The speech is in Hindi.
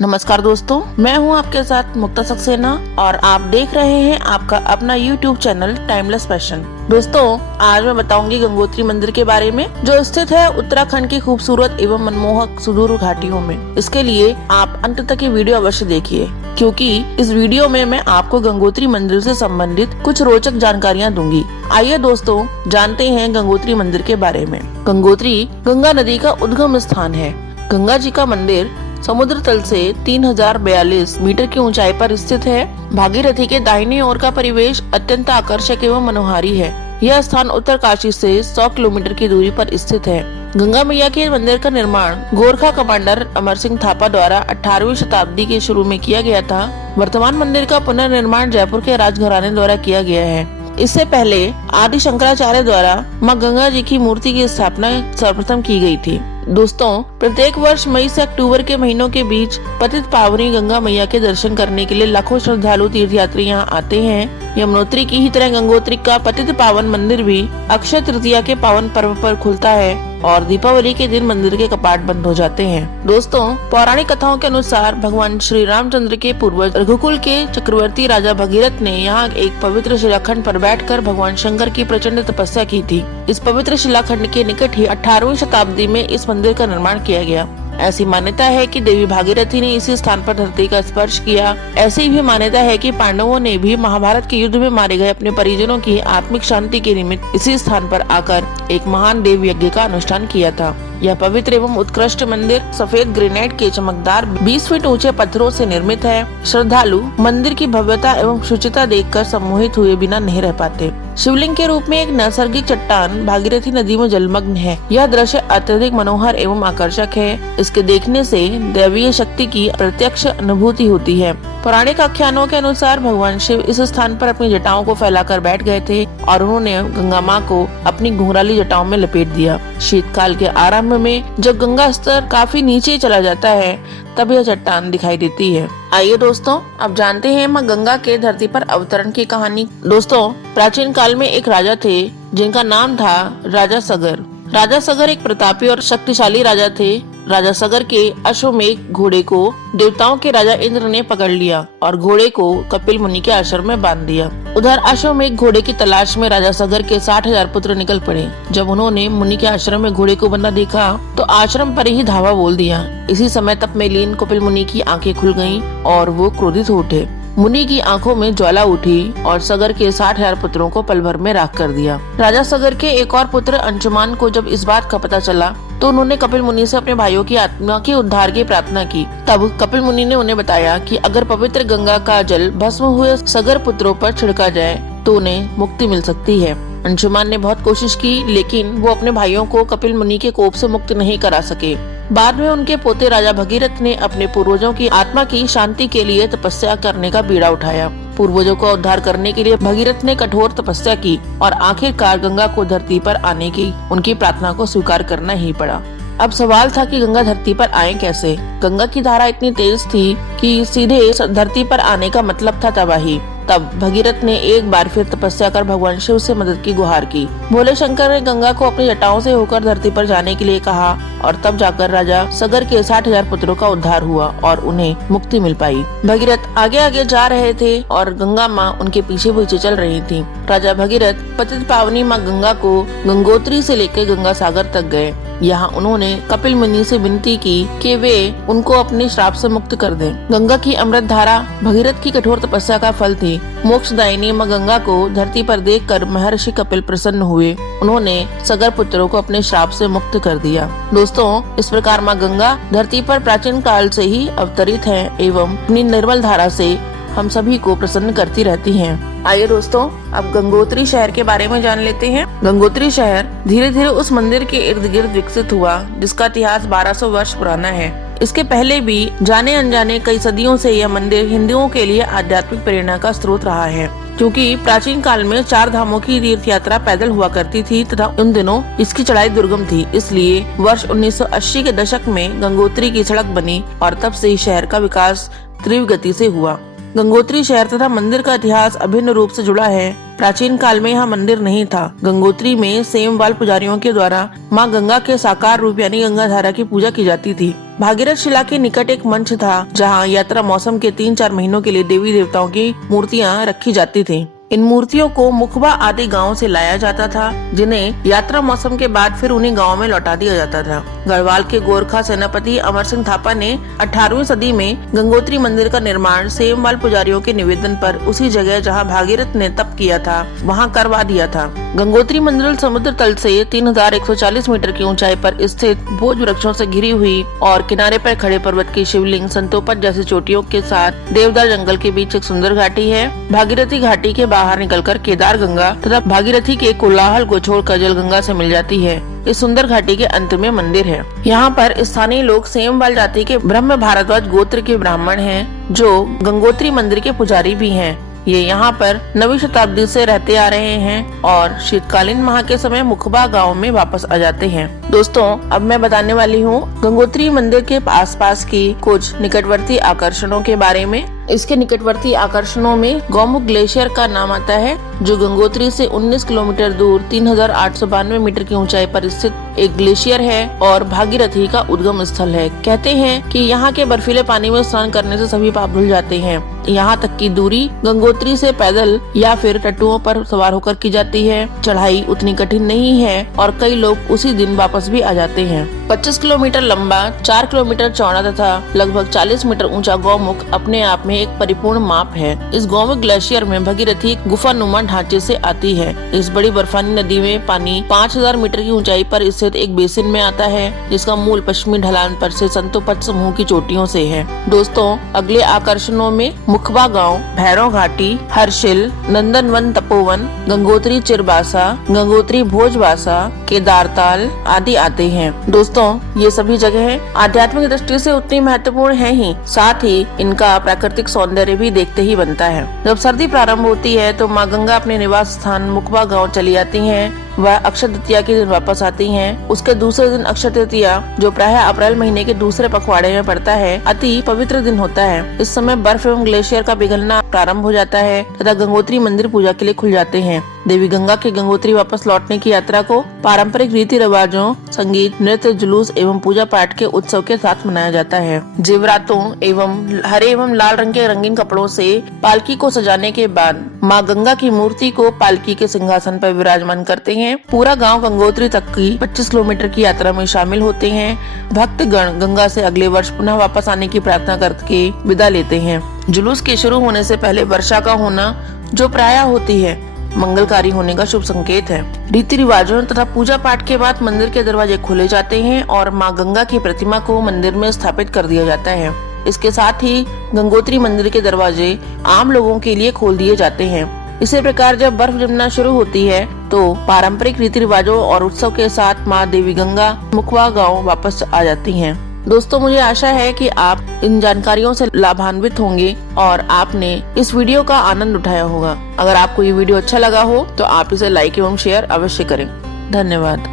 नमस्कार दोस्तों, मैं हूं आपके साथ मुक्ता सक्सेना और आप देख रहे हैं आपका अपना YouTube चैनल टाइमलेस पैशन। दोस्तों, आज मैं बताऊंगी गंगोत्री मंदिर के बारे में, जो स्थित है उत्तराखंड की खूबसूरत एवं मनमोहक सुदूर घाटियों में। इसके लिए आप अंत तक ये वीडियो अवश्य देखिए, क्योंकि इस वीडियो में मैं आपको गंगोत्री मंदिर से संबंधित कुछ रोचक जानकारियाँ दूंगी। आइए दोस्तों, जानते हैं गंगोत्री मंदिर के बारे में। गंगोत्री गंगा नदी का उद्गम स्थान है। गंगा जी का मंदिर समुद्र तल से 3042 मीटर की ऊंचाई पर स्थित है। भागीरथी के दाहिने ओर का परिवेश अत्यंत आकर्षक एवं मनोहारी है। यह स्थान उत्तरकाशी से 100 किलोमीटर की दूरी पर स्थित है। गंगा मैया के मंदिर का निर्माण गोरखा कमांडर अमर सिंह थापा द्वारा 18वीं शताब्दी के शुरू में किया गया था। वर्तमान मंदिर का पुनर्निर्माण जयपुर के राजघराने द्वारा किया गया है। इससे पहले आदि शंकराचार्य द्वारा मां गंगा जी की मूर्ति की स्थापना सर्वप्रथम की गई थी। दोस्तों, प्रत्येक वर्ष मई से अक्टूबर के महीनों के बीच पतित पावनी गंगा मैया के दर्शन करने के लिए लाखों श्रद्धालु तीर्थयात्री यहाँ आते हैं। यमुनोत्री की ही तरह गंगोत्री का पतित पावन मंदिर भी अक्षय तृतीया के पावन पर्व पर खुलता है और दीपावली के दिन मंदिर के कपाट बंद हो जाते हैं। दोस्तों, पौराणिक कथाओं के अनुसार भगवान श्री रामचंद्र के पूर्वज रघुकुल के चक्रवर्ती राजा भगीरथ ने यहाँ एक पवित्र शिलाखंड पर बैठकर भगवान शंकर की प्रचंड तपस्या की थी। इस पवित्र शिलाखंड के निकट ही 18वीं शताब्दी में इस मंदिर का निर्माण किया गया। ऐसी मान्यता है कि देवी भागीरथी ने इसी स्थान पर धरती का स्पर्श किया। ऐसी भी मान्यता है कि पांडवों ने भी महाभारत के युद्ध में मारे गए अपने परिजनों की आत्मिक शांति के निमित्त इसी स्थान पर आकर एक महान देव यज्ञ का अनुष्ठान किया था। यह पवित्र एवं उत्कृष्ट मंदिर सफेद ग्रेनाइट के चमकदार 20 फीट ऊंचे पत्थरों से निर्मित है। श्रद्धालु मंदिर की भव्यता एवं शुचिता देखकर सम्मोहित हुए बिना नहीं रह पाते। शिवलिंग के रूप में एक नैसर्गिक चट्टान भागीरथी नदी में जलमग्न है। यह दृश्य अत्यधिक मनोहर एवं आकर्षक है। इसके देखने से दैवीय शक्ति की प्रत्यक्ष अनुभूति होती है। पौराणिक आख्यानों के अनुसार भगवान शिव इस स्थान पर अपनी जटाओं को फैलाकर बैठ गए थे और उन्होंने गंगा माँ को अपनी घुंघराली जटाओं में लपेट दिया। शीतकाल के आरंभ में जब गंगा स्तर काफी नीचे चला जाता है, तब यह चट्टान दिखाई देती है। आइए दोस्तों, अब जानते हैं मां गंगा के धरती पर अवतरण की कहानी। दोस्तों, प्राचीन काल में एक राजा थे जिनका नाम था राजा सगर। राजा सगर एक प्रतापी और शक्तिशाली राजा थे। राजा सगर के अश्वमेघ घोड़े को देवताओं के राजा इंद्र ने पकड़ लिया और घोड़े को कपिल मुनि के आश्रम में बांध दिया। उधर अश्वमेघ घोड़े की तलाश में राजा सगर के 60,000 पुत्र निकल पड़े। जब उन्होंने मुनि के आश्रम में घोड़े को बंधा देखा तो आश्रम पर ही धावा बोल दिया। इसी समय तप में लीन कपिल मुनि की आंखें खुल गयीं और वो क्रोधित हो उठे। मुनि की आंखों में ज्वाला उठी और सगर के 60,000 पुत्रों को पल भर में राख कर दिया। राजा सगर के एक और पुत्र अंशुमान को जब इस बात का पता चला तो उन्होंने कपिल मुनि से अपने भाइयों की आत्मा के उद्धार की प्रार्थना की। तब कपिल मुनि ने उन्हें बताया कि अगर पवित्र गंगा का जल भस्म हुए सगर पुत्रों पर छिड़का जाए तो उन्हें मुक्ति मिल सकती है। अंशुमान ने बहुत कोशिश की, लेकिन वो अपने भाइयों को कपिल मुनि के कोप से मुक्त नहीं करा सके। बाद में उनके पोते राजा भगीरथ ने अपने पूर्वजों की आत्मा की शांति के लिए तपस्या करने का बीड़ा उठाया। पूर्वजों को उद्धार करने के लिए भगीरथ ने कठोर तपस्या की और आखिरकार गंगा को धरती पर आने की उनकी प्रार्थना को स्वीकार करना ही पड़ा। अब सवाल था कि गंगा धरती पर आए कैसे। गंगा की धारा इतनी तेज थी कि सीधे धरती पर आने का मतलब था तबाही। तब भगीरथ ने एक बार फिर तपस्या कर भगवान शिव से मदद की गुहार की। भोले शंकर ने गंगा को अपनी जटाओं से होकर धरती पर जाने के लिए कहा और तब जाकर राजा सगर के 60,000 पुत्रों का उद्धार हुआ और उन्हें मुक्ति मिल पाई। भगीरथ आगे आगे जा रहे थे और गंगा माँ उनके पीछे पीछे चल रही थी। राजा भगीरथ पतित पावनी माँ गंगा को गंगोत्री से लेकर गंगा सागर तक गए। यहाँ उन्होंने कपिल मुनि से विनती की कि वे उनको अपने श्राप से मुक्त कर दें। गंगा की अमृत धारा भगीरथ की कठोर तपस्या का फल थी। मोक्षदायिनी मां गंगा को धरती पर देखकर महर्षि कपिल प्रसन्न हुए। उन्होंने सगर पुत्रों को अपने श्राप से मुक्त कर दिया। दोस्तों, इस प्रकार मां गंगा धरती पर प्राचीन काल से ही अवतरित है एवं अपनी निर्मल धारा से हम सभी को प्रसन्न करती रहती हैं। आइए दोस्तों, अब गंगोत्री शहर के बारे में जान लेते हैं। गंगोत्री शहर धीरे धीरे उस मंदिर के इर्द गिर्द विकसित हुआ जिसका इतिहास 1200 वर्ष पुराना है। इसके पहले भी जाने अनजाने कई सदियों से यह मंदिर हिंदुओं के लिए आध्यात्मिक प्रेरणा का स्रोत रहा है, क्योंकि प्राचीन काल में 4 धामों की तीर्थ यात्रा पैदल हुआ करती थी तथा उन दिनों इसकी चढ़ाई दुर्गम थी। इसलिए वर्ष 1980 के दशक में गंगोत्री की सड़क बनी और तब से शहर का विकास तीव्र गति से हुआ। गंगोत्री शहर तथा मंदिर का इतिहास अभिन्न रूप से जुड़ा है। प्राचीन काल में यह मंदिर नहीं था। गंगोत्री में सेमवाल पुजारियों के द्वारा माँ गंगा के साकार रूप यानी गंगाधारा की पूजा की जाती थी। भागीरथ शिला के निकट एक मंच था जहाँ यात्रा मौसम के 3-4 महीनों के लिए देवी देवताओं की मूर्तियाँ रखी जाती थी। इन मूर्तियों को मुखबा आदि गांव से लाया जाता था, जिन्हें यात्रा मौसम के बाद फिर उन्हीं गांव में लौटा दिया जाता था। गढ़वाल के गोरखा सेनापति अमर सिंह थापा ने 18वीं सदी में गंगोत्री मंदिर का निर्माण सेमवाल पुजारियों के निवेदन पर उसी जगह जहां भागीरथ ने तप किया था वहां करवा दिया था। गंगोत्री मंदिर समुद्र तल से 3140 मीटर की ऊंचाई पर स्थित भोज वृक्षों से घिरी हुई और किनारे पर खड़े पर्वत की शिवलिंग, संतोपत जैसी चोटियों के साथ देवदार जंगल के बीच एक सुंदर घाटी है। भागीरथी घाटी के बाहर निकलकर केदार गंगा तथा भागीरथी के कोलाहल को छोड़कर जल गंगा से मिल जाती है। इस सुंदर घाटी के अंत में मंदिर है। यहाँ पर स्थानीय लोग सेमवाल जाति के ब्रह्म भारद्वाज गोत्र के ब्राह्मण हैं, जो गंगोत्री मंदिर के पुजारी भी हैं। ये यहाँ पर 9वीं शताब्दी से रहते आ रहे हैं और शीतकालीन माह के समय मुखबा गांव में वापस आ जाते हैं। दोस्तों, अब मैं बताने वाली हूँ गंगोत्री मंदिर के आसपास की कुछ निकटवर्ती आकर्षणों के बारे में। इसके निकटवर्ती आकर्षणों में गौमुख ग्लेशियर का नाम आता है, जो गंगोत्री से 19 किलोमीटर दूर 3892 मीटर की ऊंचाई पर स्थित एक ग्लेशियर है और भागीरथी का उद्गम स्थल है। कहते हैं कि यहाँ के बर्फीले पानी में स्नान करने से सभी पाप धुल जाते हैं। यहाँ तक की दूरी गंगोत्री से पैदल या फिर टट्टुओं पर सवार होकर की जाती है। चढ़ाई उतनी कठिन नहीं है और कई लोग उसी दिन वापस भी आ जाते हैं। 25 किलोमीटर लंबा, 4 किलोमीटर चौड़ा तथा लगभग 40 मीटर ऊंचा गौमुख अपने आप में एक परिपूर्ण माप है। इस गौमुख ग्लेशियर में भगीरथी गुफानुमा ढांचे से आती है। इस बड़ी बर्फानी नदी में पानी 5000 मीटर की ऊंचाई पर स्थित एक बेसिन में आता है, जिसका मूल पश्चिमी ढलान पर से संतोपत समूह की चोटियों से है। दोस्तों, अगले आकर्षणों में मुखबा गांव, भैरव घाटी, हर्षिल, नंदनवन तपोवन, गंगोत्री चिरबासा, गंगोत्री भोजबासा, केदारताल आदि आते हैं। दोस्तों, ये सभी जगह आध्यात्मिक दृष्टि से उतनी महत्वपूर्ण है ही, साथ ही इनका प्राकृतिक सौंदर्य भी देखते ही बनता है। जब सर्दी प्रारंभ होती है तो माँ गंगा अपने निवास स्थान मुखबा गांव चली जाती हैं। वह अक्षय तृतीया के दिन वापस आती हैं। उसके दूसरे दिन अक्षय तृतीया, जो प्रायः अप्रैल महीने के दूसरे पखवाड़े में पड़ता है, अति पवित्र दिन होता है। इस समय बर्फ एवं ग्लेशियर का पिघलना प्रारंभ हो जाता है तथा गंगोत्री मंदिर पूजा के लिए खुल जाते हैं। देवी गंगा के गंगोत्री वापस लौटने की यात्रा को पारंपरिक रीति रिवाजों, संगीत, नृत्य, जुलूस एवं पूजा पाठ के उत्सव के साथ मनाया जाता है। जेवरातों एवं हरे एवं लाल रंग के रंगीन कपड़ों से पालकी को सजाने के बाद माँ गंगा की मूर्ति को पालकी के सिंहासन पर विराजमान करते हैं। पूरा गांव गंगोत्री तक की 25 किलोमीटर की यात्रा में शामिल होते हैं। भक्तगण गंगा से अगले वर्ष पुनः वापस आने की प्रार्थना करके विदा लेते हैं। जुलूस के शुरू होने से पहले वर्षा का होना, जो प्रायः होती है, मंगलकारी होने का शुभ संकेत है। रीति रिवाजों तथा पूजा पाठ के बाद मंदिर के दरवाजे खोले जाते हैं और माँ गंगा की प्रतिमा को मंदिर में स्थापित कर दिया जाता है। इसके साथ ही गंगोत्री मंदिर के दरवाजे आम लोगों के लिए खोल दिए जाते हैं। इसी प्रकार जब बर्फ जमना शुरू होती है तो पारंपरिक रीति रिवाजों और उत्सव के साथ माँ देवी गंगा मुखबा गांव वापस आ जाती हैं। दोस्तों, मुझे आशा है कि आप इन जानकारियों से लाभान्वित होंगे और आपने इस वीडियो का आनंद उठाया होगा। अगर आपको ये वीडियो अच्छा लगा हो तो आप इसे लाइक एवं शेयर अवश्य करें। धन्यवाद।